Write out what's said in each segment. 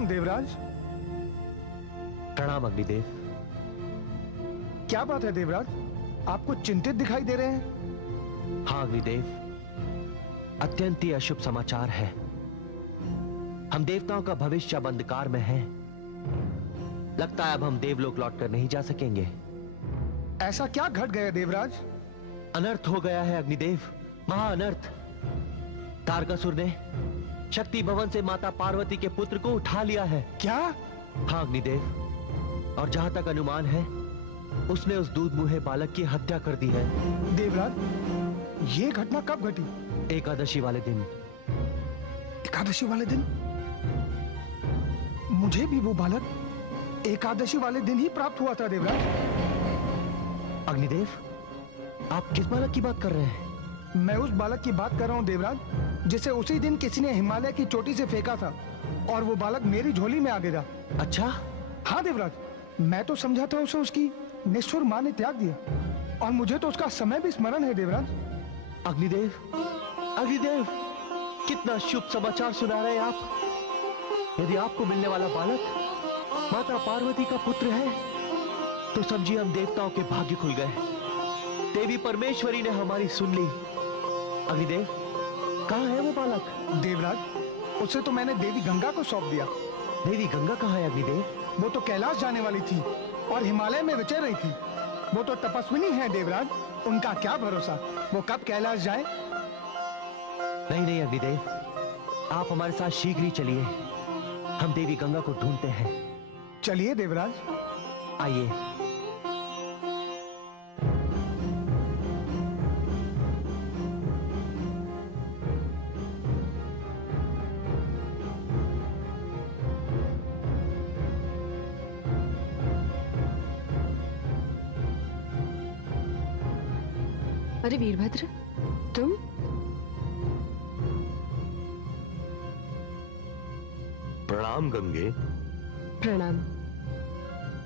प्रणाम देवराज। प्रणाम अग्निदेव। क्या बात है देवराज, आप कुछ चिंतित दिखाई दे रहे हैं? हाँ अग्निदेव, अत्यंत ही अशुभ समाचार है। हम देवताओं का भविष्य अब अंधकार में है। लगता है अब हम देवलोक लौटकर नहीं जा सकेंगे। ऐसा क्या घट गया देवराज? अनर्थ हो गया है अग्निदेव, महाअनर्थ। तारकासुर ने शक्ति भवन से माता पार्वती के पुत्र को उठा लिया है। क्या? हाँ अग्निदेव, और जहां तक अनुमान है उसने उस दूध मुहे बालक की हत्या कर दी है। देवराज, ये घटना कब घटी? एकादशी वाले दिन। एकादशी वाले दिन? मुझे भी वो बालक एकादशी वाले दिन ही प्राप्त हुआ था देवराज। अग्निदेव, आप किस बालक की बात कर रहे हैं? मैं उस बालक की बात कर रहा हूँ देवराज, जिसे उसी दिन किसी ने हिमालय की चोटी से फेंका था और वो बालक मेरी झोली में आ गिरा। अच्छा? हाँ देवराज, मैं तो समझा था उसे उसकी निष्ठुर मां ने त्याग दिया, और मुझे तो उसका समय भी स्मरण है देवराज। अग्निदेव, अग्निदेव, कितना शुभ समाचार सुना रहे हैं आप। यदि आपको मिलने वाला बालक माता पार्वती का पुत्र है तो समझिए हम देवताओं के भाग्य खुल गए। देवी परमेश्वरी ने हमारी सुन ली। अग्निदेव, कहाँ है वो बालक? देवराज, उसे तो मैंने देवी गंगा को सौंप दिया। देवी गंगा कहाँ है अग्निदेव? वो तो कैलाश जाने वाली थी और हिमालय में विचर रही थी। वो तो तपस्विनी है देवराज, उनका क्या भरोसा वो कब कैलाश जाए। नहीं नहीं अग्निदेव, आप हमारे साथ शीघ्र ही चलिए। हम देवी गंगा को ढूंढते हैं। चलिए देवराज, आइए। अरे वीरभद्र, तुम? प्रणाम गंगे। प्रणाम।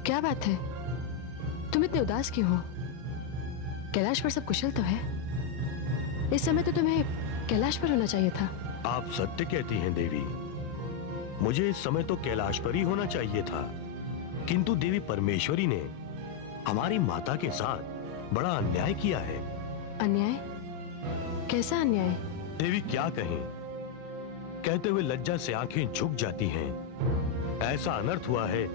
क्या बात है, तुम इतने उदास क्यों हो? कैलाश पर सब कुशल तो है? इस समय तो तुम्हें कैलाश पर होना चाहिए था। आप सत्य कहती हैं देवी, मुझे इस समय तो कैलाश पर ही होना चाहिए था, किंतु देवी परमेश्वरी ने हमारी माता के साथ बड़ा अन्याय किया है। अन्याय? कैसा अन्याय? देवी क्या कहें, कहते हुए लज्जा से आंखें झुक जाती हैं। ऐसा अनर्थ हुआ है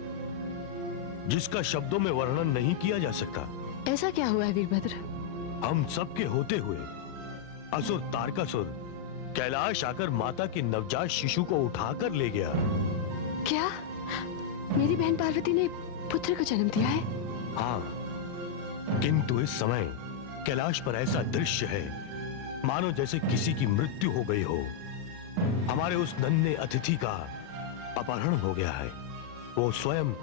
जिसका शब्दों में वर्णन नहीं किया जा सकता। ऐसा क्या हुआ है वीरभद्र? हम सबके होते हुए असुर तारकासुर कैलाश आकर माता के नवजात शिशु को उठाकर ले गया। क्या? मेरी बहन पार्वती ने पुत्र को जन्म दिया है? हाँ, किंतु इस समय कैलाश पर ऐसा दृश्य है मानो जैसे किसी की मृत्यु हो गई हो। हमारे उस नन्हे अतिथि का अपहरण हो गया है। वो स्वयं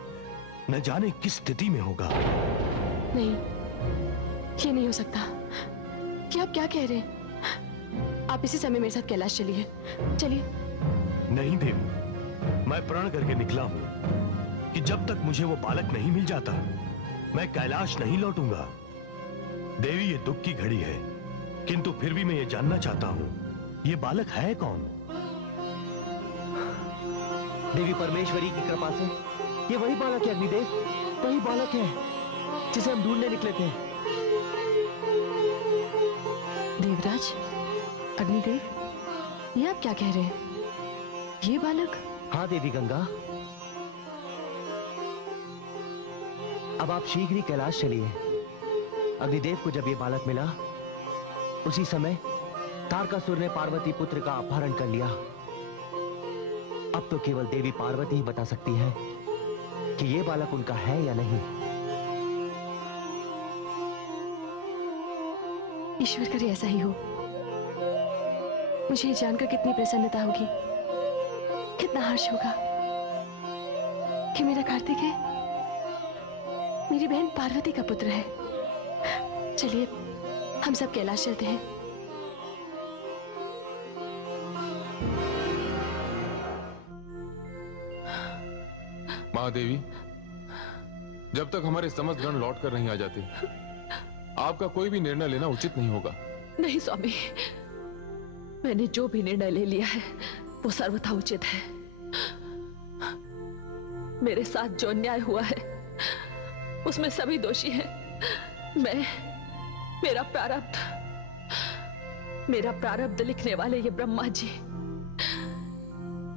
न जाने किस स्थिति में होगा। नहीं, ये नहीं हो सकता। ये आप क्या कह रहे हैं? आप इसी समय मेरे साथ कैलाश चलिए। चलिए। नहीं देवी, मैं प्रण करके निकला हूं कि जब तक मुझे वो बालक नहीं मिल जाता मैं कैलाश नहीं लौटूंगा। देवी, ये दुख की घड़ी है, किंतु फिर भी मैं ये जानना चाहता हूं, ये बालक है कौन? देवी परमेश्वरी की कृपा से ये वही बालक है अग्निदेव, वही बालक है जिसे हम ढूंढने निकले थे। देवराज, अग्निदेव, ये आप क्या कह रहे हैं? ये बालक? हाँ देवी गंगा, अब आप शीघ्र ही कैलाश चलिए। अग्निदेव को जब ये बालक मिला उसी समय तारकासुर ने पार्वती पुत्र का अपहरण कर लिया। अब तो केवल देवी पार्वती ही बता सकती है कि ये बालक उनका है या नहीं। ईश्वर करे ऐसा ही हो। मुझे ये जानकर कितनी प्रसन्नता होगी, कितना हर्ष होगा कि मेरा कार्तिक है मेरी बहन पार्वती का पुत्र है। चलिए, हम सब कैलाश चलते हैं। महादेवी, जब तक हमारे समस्त गण लौट कर नहीं आ जाते आपका कोई भी निर्णय लेना उचित नहीं होगा। नहीं स्वामी, मैंने जो भी निर्णय ले लिया है वो सर्वथा उचित है। मेरे साथ जो अन्याय हुआ है उसमें सभी दोषी हैं। मेरा प्रारब्ध लिखने वाले ये ब्रह्मा जी,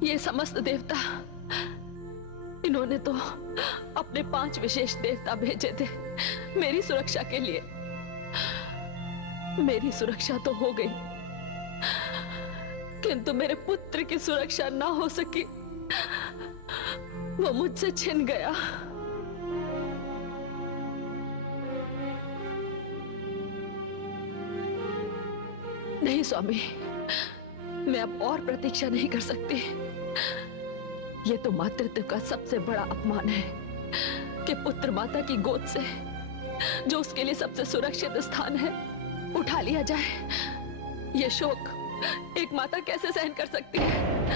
ये समस्त देवता, इन्होंने तो अपने 5 विशेष देवता भेजे थे मेरी सुरक्षा के लिए। मेरी सुरक्षा तो हो गई, किंतु मेरे पुत्र की सुरक्षा ना हो सकी। वो मुझसे छिन गया। नहीं स्वामी, मैं अब और प्रतीक्षा नहीं कर सकती। ये तो मातृत्व का सबसे बड़ा अपमान है कि पुत्र माता की गोद से, जो उसके लिए सबसे सुरक्षित स्थान है, उठा लिया जाए। ये शोक एक माता कैसे सहन कर सकती है?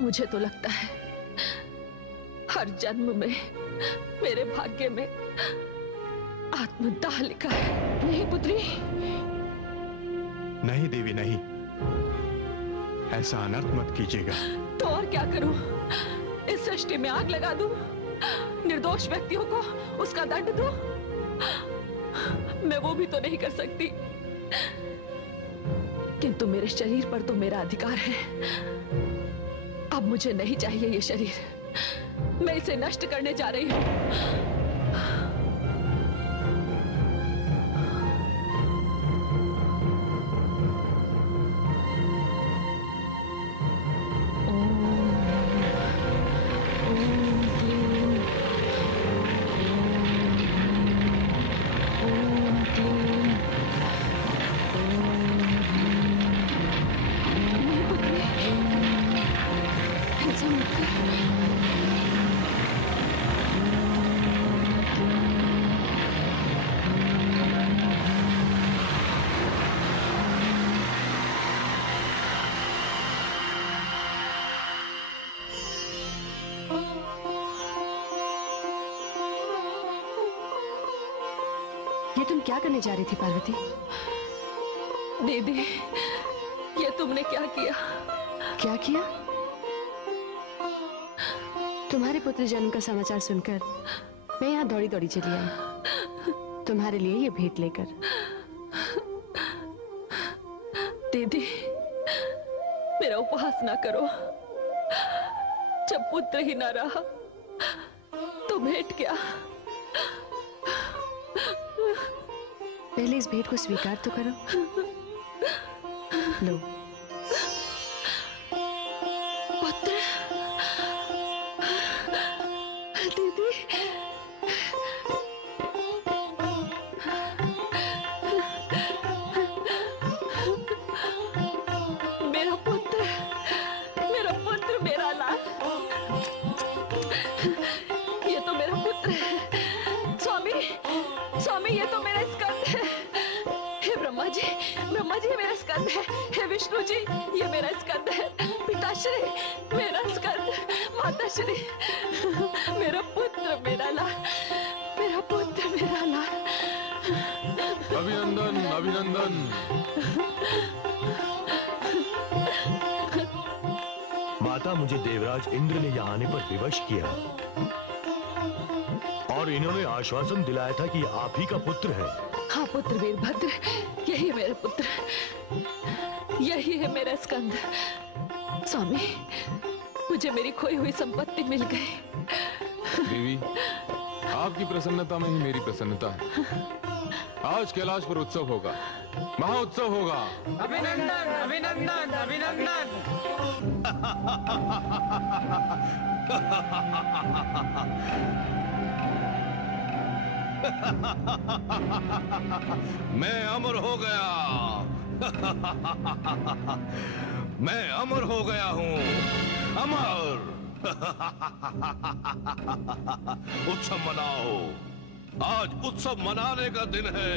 मुझे तो लगता है हर जन्म में मेरे भाग्य में आत्मदाह लिखा है। नहीं पुत्री, नहीं देवी नहीं, ऐसा अनर्थ मत कीजिएगा। तो और क्या करूं? इस सृष्टि में आग लगा दूं? निर्दोष व्यक्तियों को उसका दंड दूं? मैं वो भी तो नहीं कर सकती। किंतु मेरे शरीर पर तो मेरा अधिकार है। अब मुझे नहीं चाहिए ये शरीर, मैं इसे नष्ट करने जा रही हूं। ये तुम क्या करने जा रही थी पार्वती? दीदी, ये तुमने क्या किया? क्या किया? तुम्हारे पुत्र जन्म का समाचार सुनकर मैं यहाँ दौड़ी दौड़ी चली आई, तुम्हारे लिए ये भेंट लेकर। दीदी, मेरा उपहास ना करो। जब पुत्र ही ना रहा तो भेंट क्या? पहले इस भेंट को स्वीकार तो करो। लो। पुत्र, दीदी, मेरा पुत्र, मेरा लाल, ये तो मेरा पुत्र है। स्वामी, ये तो मेरा स्कंद है। हे ब्रह्मा जी, ये मेरा स्कंद है। हे विष्णु जी, ये मेरा स्कंद है। पिताश्री, मेरा स्कंद। माताश्री, मेरा पुत्र, मेरा लाल, मेरा पुत्र, मेरा लाल। अभिनंदन, अभिनंदन। माता, मुझे देवराज इंद्र ने यहाँ आने पर विवश किया और इन्होंने आश्वासन दिलाया था कि आप ही का पुत्र है। हाँ पुत्र वीरभद्र, यही है मेरा पुत्र, यही है मेरा स्कंद। स्वामी, मुझे मेरी खोई हुई संपत्ति मिल गई। देवी, आपकी प्रसन्नता में ही मेरी प्रसन्नता है। आज कैलाश पर उत्सव होगा, महाउत्सव होगा। अभिनंदन, अभिनंदन, अभिनंदन। मैं अमर हो गया। मैं अमर हो गया हूं, अमर। उत्सव मनाओ, आज उत्सव मनाने का दिन है।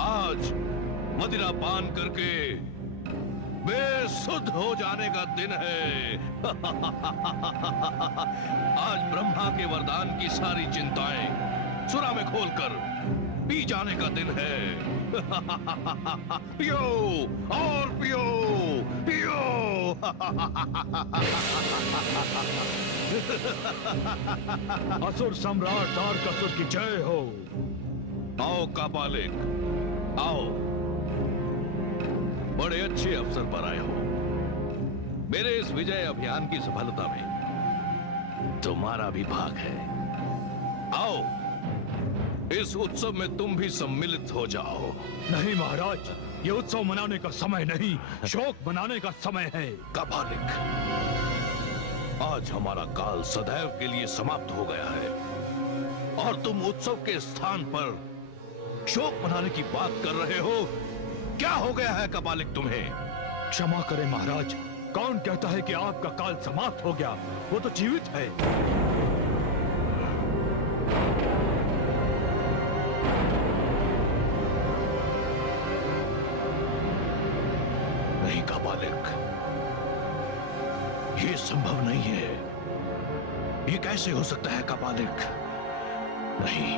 आज मदिरा पान करके बेसुध हो जाने का दिन है। आज ब्रह्मा के वरदान की सारी चिंताएं सुरा में खोलकर पी जाने का दिन है। पियो और पियो, पियो। असुर सम्राट तारकासुर की जय हो। आओ कापालिक, आओ। बड़े अच्छे अवसर पर आए हो। मेरे इस विजय अभियान की सफलता में तुम्हारा भी भाग है। आओ, इस उत्सव में तुम भी सम्मिलित हो जाओ। नहीं महाराज, ये उत्सव मनाने का समय नहीं, शोक मनाने का समय है। कापालिक, आज हमारा काल सदैव के लिए समाप्त हो गया है और तुम उत्सव के स्थान पर शोक मनाने की बात कर रहे हो। क्या हो गया है कापालिक तुम्हें? क्षमा करें महाराज, कौन कहता है कि आपका काल समाप्त हो गया? वो तो जीवित है। नहीं कापालिक, ये संभव नहीं है। ये कैसे हो सकता है कापालिक? नहीं,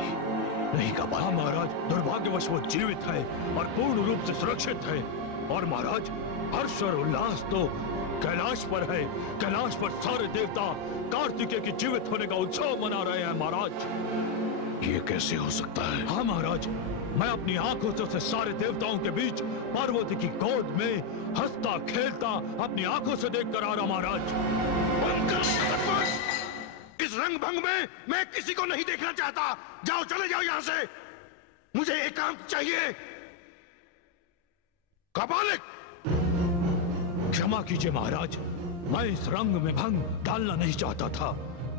नहीं कापालिक। हाँ महाराज, दुर्भाग्यवश वो जीवित है और पूर्ण रूप से सुरक्षित है। और महाराज, हर्ष और उल्लास तो कैलाश पर है। कैलाश पर सारे देवता कार्तिकेय के जीवित होने का उत्सव मना रहे हैं महाराज। ये कैसे हो सकता है? हाँ महाराज, मैं अपनी आंखों से उसे सारे देवताओं के बीच पार्वती की गोद में हंसता खेलता अपनी आंखों से देख कर आ रहा महाराज। बंद करो खटपट! इस रंग भंग में मैं किसी को नहीं देखना चाहता। जाओ, चले जाओ यहां से। मुझे एकांत चाहिए। कापालिक, क्षमा कीजिए महाराज, मैं इस रंग में भंग डालना नहीं चाहता था।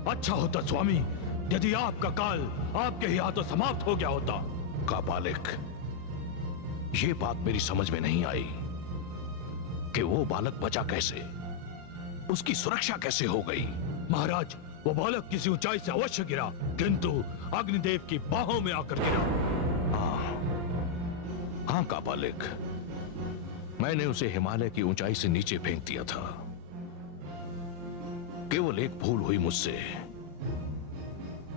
अच्छा होता स्वामी यदि आपका काल आपके ही हाथों समाप्त हो गया होता। कापालिक, ये बात मेरी समझ में नहीं आई कि वो बालक बचा कैसे, उसकी सुरक्षा कैसे हो गई। महाराज, वो बालक किसी ऊंचाई से अवश्य गिरा, किंतु अग्निदेव की बाहों में आकर गिरा। हाँ कापालिक, मैंने उसे हिमालय की ऊंचाई से नीचे फेंक दिया था। केवल एक भूल हुई मुझसे।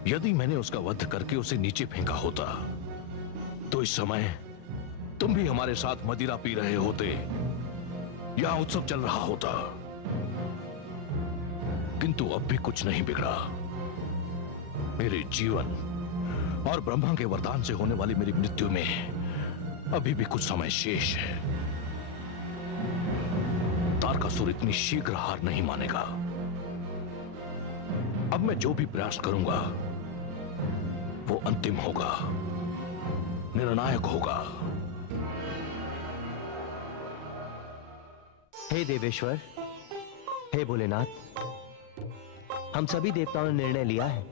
यदि मैंने उसका वध करके उसे नीचे फेंका होता तो इस समय तुम भी हमारे साथ मदिरा पी रहे होते, यहां उत्सव चल रहा होता। किंतु अब भी कुछ नहीं बिगड़ा। मेरे जीवन और ब्रह्मा के वरदान से होने वाली मेरी मृत्यु में अभी भी कुछ समय शेष है। तारकासुर इतनी शीघ्र हार नहीं मानेगा। अब मैं जो भी प्रयास करूंगा वो अंतिम होगा, निर्णायक होगा। हे देवेश्वर, हे भोलेनाथ, हम सभी देवताओं ने निर्णय लिया है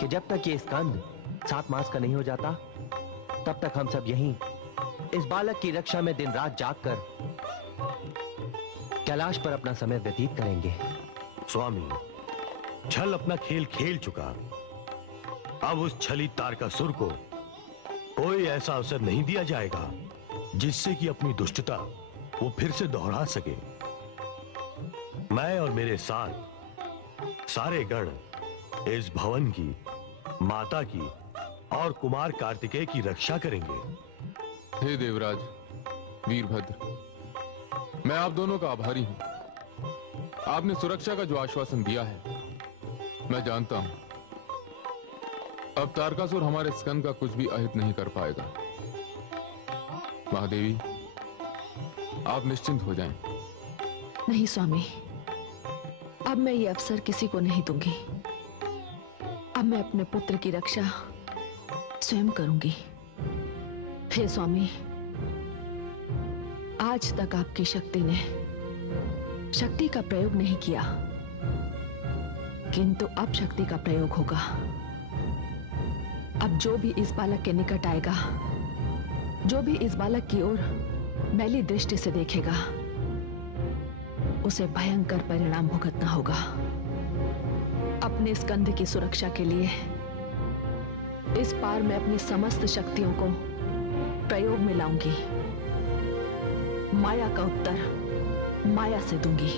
कि जब तक ये स्कंद 7 मास का नहीं हो जाता तब तक हम सब यहीं इस बालक की रक्षा में दिन रात जागकर कैलाश पर अपना समय व्यतीत करेंगे। स्वामी, छल अपना खेल खेल चुका। अब उस छली तारकासुर को कोई ऐसा अवसर नहीं दिया जाएगा जिससे कि अपनी दुष्टता वो फिर से दोहरा सके। मैं और मेरे साथ सारे गण इस भवन की, माता की और कुमार कार्तिकेय की रक्षा करेंगे। हे देवराज, वीरभद्र, मैं आप दोनों का आभारी हूं। आपने सुरक्षा का जो आश्वासन दिया है मैं जानता हूं अब तारकासुर हमारे स्कंद का कुछ भी अहित नहीं कर पाएगा। महादेवी, आप निश्चिंत हो जाएं। नहीं स्वामी, अब मैं ये अवसर किसी को नहीं दूंगी। अब मैं अपने पुत्र की रक्षा स्वयं करूंगी। हे स्वामी, आज तक आपकी शक्ति ने शक्ति का प्रयोग नहीं किया, किंतु अब शक्ति का प्रयोग होगा। अब जो भी इस बालक के निकट आएगा, जो भी इस बालक की ओर मैली दृष्टि से देखेगा, उसे भयंकर परिणाम भुगतना होगा। अपने स्कंद की सुरक्षा के लिए इस बार मैं अपनी समस्त शक्तियों को प्रयोग में लाऊंगी। माया का उत्तर माया से दूंगी।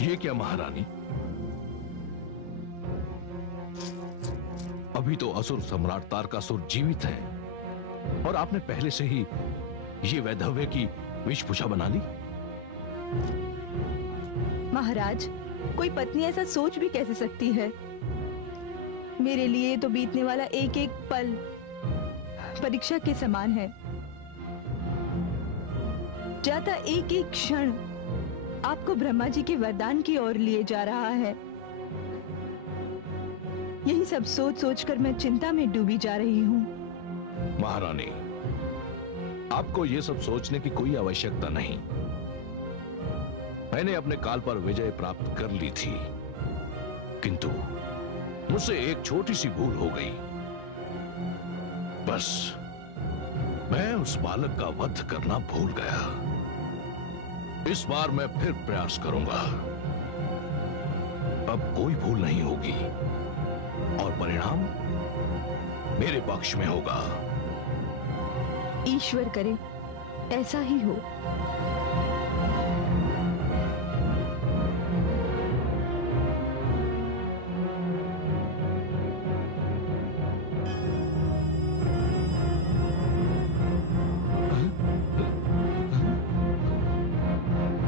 ये क्या महारानी? अभी तो असुर सम्राट तारकासुर जीवित हैं और आपने पहले से ही ये वैधव्य की वेशभूषा बना ली। महाराज, कोई पत्नी ऐसा सोच भी कैसे सकती है? मेरे लिए तो बीतने वाला एक एक पल परीक्षा के समान है। जाता एक एक क्षण आपको ब्रह्मा जी के वरदान की ओर लिए जा रहा है। यही सब सोच सोचकर मैं चिंता में डूबी जा रही हूँ। महारानी, आपको ये सब सोचने की कोई आवश्यकता नहीं। मैंने अपने काल पर विजय प्राप्त कर ली थी, किंतु मुझसे एक छोटी सी भूल हो गई। बस मैं उस बालक का वध करना भूल गया। इस बार मैं फिर प्रयास करूंगा। अब कोई भूल नहीं होगी और परिणाम मेरे पक्ष में होगा। ईश्वर करे ऐसा ही हो।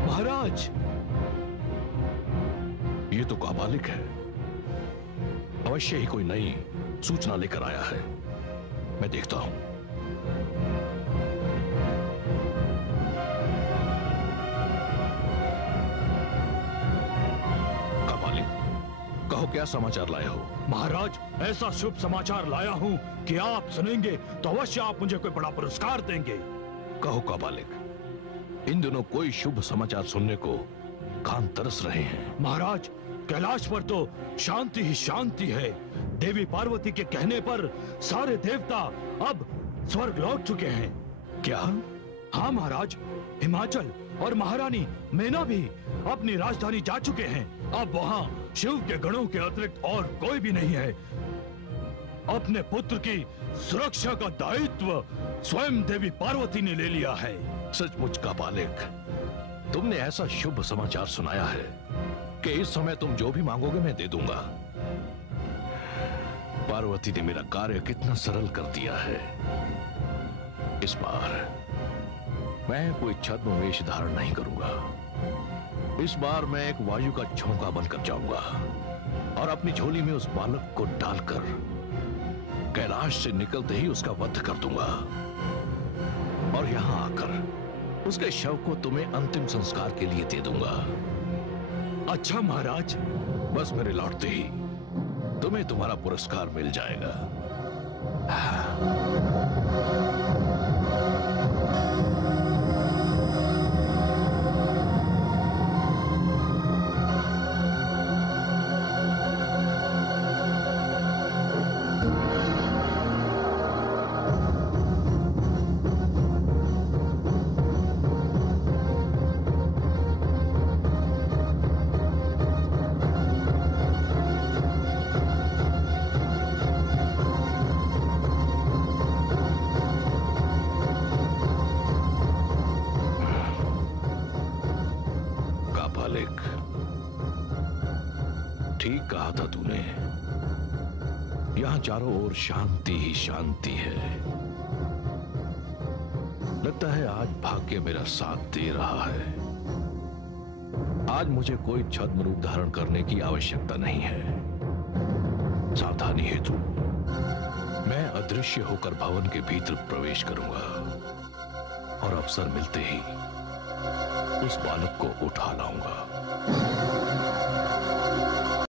महाराज, ये तो काबालिक है। अवश्य ही कोई नई सूचना लेकर आया है। मैं देखता हूं। काबालिक, कहो क्या समाचार लाए हो? महाराज, ऐसा शुभ समाचार लाया हूँ कि आप सुनेंगे तो अवश्य आप मुझे कोई बड़ा पुरस्कार देंगे। कहो काबालिक, इन दिनों कोई शुभ समाचार सुनने को कान तरस रहे हैं। महाराज, कैलाश पर तो शांति ही शांति है। देवी पार्वती के कहने पर सारे देवता अब स्वर्ग लौट चुके हैं। क्या? हाँ महाराज, हिमाचल और महारानी मैना भी अपनी राजधानी जा चुके हैं। अब वहाँ शिव के गणों के अतिरिक्त और कोई भी नहीं है। अपने पुत्र की सुरक्षा का दायित्व स्वयं देवी पार्वती ने ले लिया है। सचमुच काबालिक, तुमने ऐसा शुभ समाचार सुनाया है कि इस समय तुम जो भी मांगोगे मैं दे दूंगा। पार्वती ने मेरा कार्य कितना सरल कर दिया है। इस बार मैं कोई छद्म वेश धारण नहीं करूंगा। इस बार मैं एक वायु का झोंका बनकर जाऊंगा और अपनी झोली में उस बालक को डालकर कैलाश से निकलते ही उसका वध कर दूंगा और यहां आकर उसके शव को तुम्हें अंतिम संस्कार के लिए दे दूंगा। अच्छा महाराज, बस मेरे लौटते ही तुम्हें तुम्हारा पुरस्कार मिल जाएगा। ठीक कहा था तूने, यहां चारों ओर शांति ही शांति है। लगता है आज भाग्य मेरा साथ दे रहा है। आज मुझे कोई छद्म रूप धारण करने की आवश्यकता नहीं है। सावधानी हेतु मैं अदृश्य होकर भवन के भीतर प्रवेश करूंगा और अवसर मिलते ही उस बालक को उठा लाऊंगा।